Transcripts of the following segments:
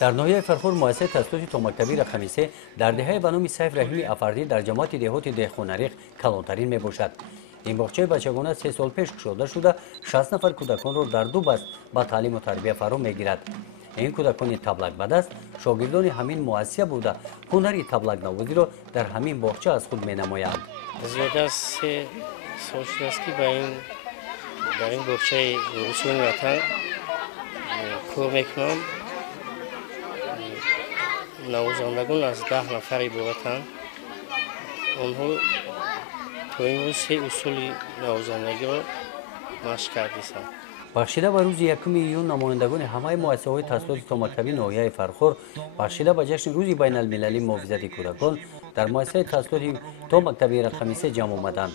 در ناحیه فرخور مؤسسه تاسیسات تومکتبی رقم 3 در دهه به نام سیف رحیمی افردی در جماعت دهات دهخونریخ کلانترین میباشد. این باغچه بچگانه 3 سال پیش گشوده شده 60 نفر کودکان را در 2 بست با تعلیم و تربیت فرا میگیرد. این کودکان تبلک بدست شاگردان همین مؤسسه بوده هنری تبلک نوازی را در همین باغچه از خود مینمایند. زیاده از 3 سال شده است که در این باغچه رسول وطن کار میکنم. نوازندگان از 10 نفر عبارتند. آنها تا این روز 3 اصول نوازندگی را مشق کرده‌اند. بخشیده به روز 1 ایون نمایندگان همه مؤسسه‌های تاسیسات تومکتبی ناحیه فرخور بخشیده به جشن روز بین المللی محافظت کودکان در مؤسسه تاسیسات تومکتبی رقم 3 جمع آمدند.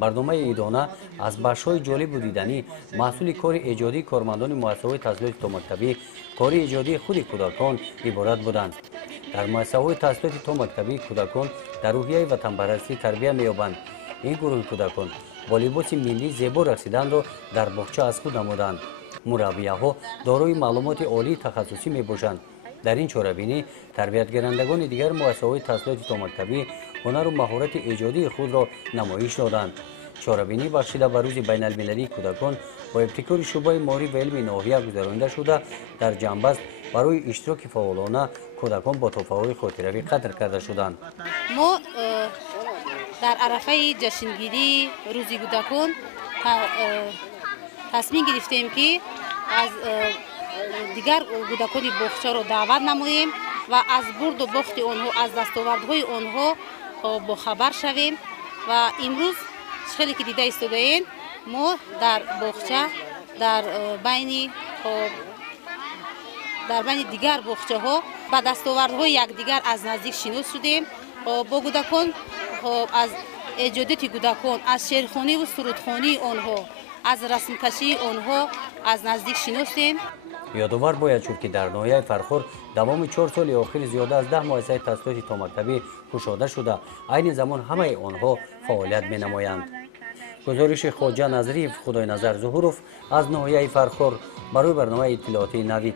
برنامه ایدانه از بخش‌های جالب و دیدنی محصول کار ایجادی کارمندان مؤسسه‌های تاسیسات تومکتبی کار ایجادی خود کودکان عبارت بودند. در مؤسسه‌های تاسیسات تومکتبی کودکان در روحیه وطنپرستی تربیت می‌یابند. این گروه کودکان با لباس ملی زیبا رقصیدن را در باغچه از خود نمودند. مربی‌ها دارای معلومات عالی تخصصی میباشند. در این چاره‌بینی تربیت‌گیرندگان دیگر مؤسسه‌های تاسیسات تومکتبی هنر و مهارت ایجادی خود را نمایش دادند. چاره‌بینی بخشیده به روز بین المللی کودکان با ابتکار شعبه معارف و علم ناحیه گذرانده شده در جنبست برای اشتراک فعالانه کودکان با تحفه‌های خاطروی قدر کرده شدند. ما در عرفه جشنگیری روز کودکان تصمیم گرفتیم که از دیگر کودکان باغچه را دعوت نماییم و از برد و باخت آنها از دستاوردهای آنها با خبر شویم و امروز خیلی که دیده ایستاده‌اید ما در باغچه در بین دیگر باغچه ها با دستاوردهای یکدیگر از نزدیک شناس شدیم. با کودکان از ایجادات کودکان از شعرخوانی و سرودخوانی آنها از رسمکشی آنها از نزدیک شناختیم. یادآور باید شد که در ناحیه فرخور تمام 4 سال اخیر زیاده از 10 مؤسسه تاسیسات تومکتبی گشوده شده عین زمان همه آنها فعالیت می‌نمایند. گزارش خواجه نظری خدای نظر ظهورов از ناحیه فرخور برای برنامه اطلاعاتی نوید.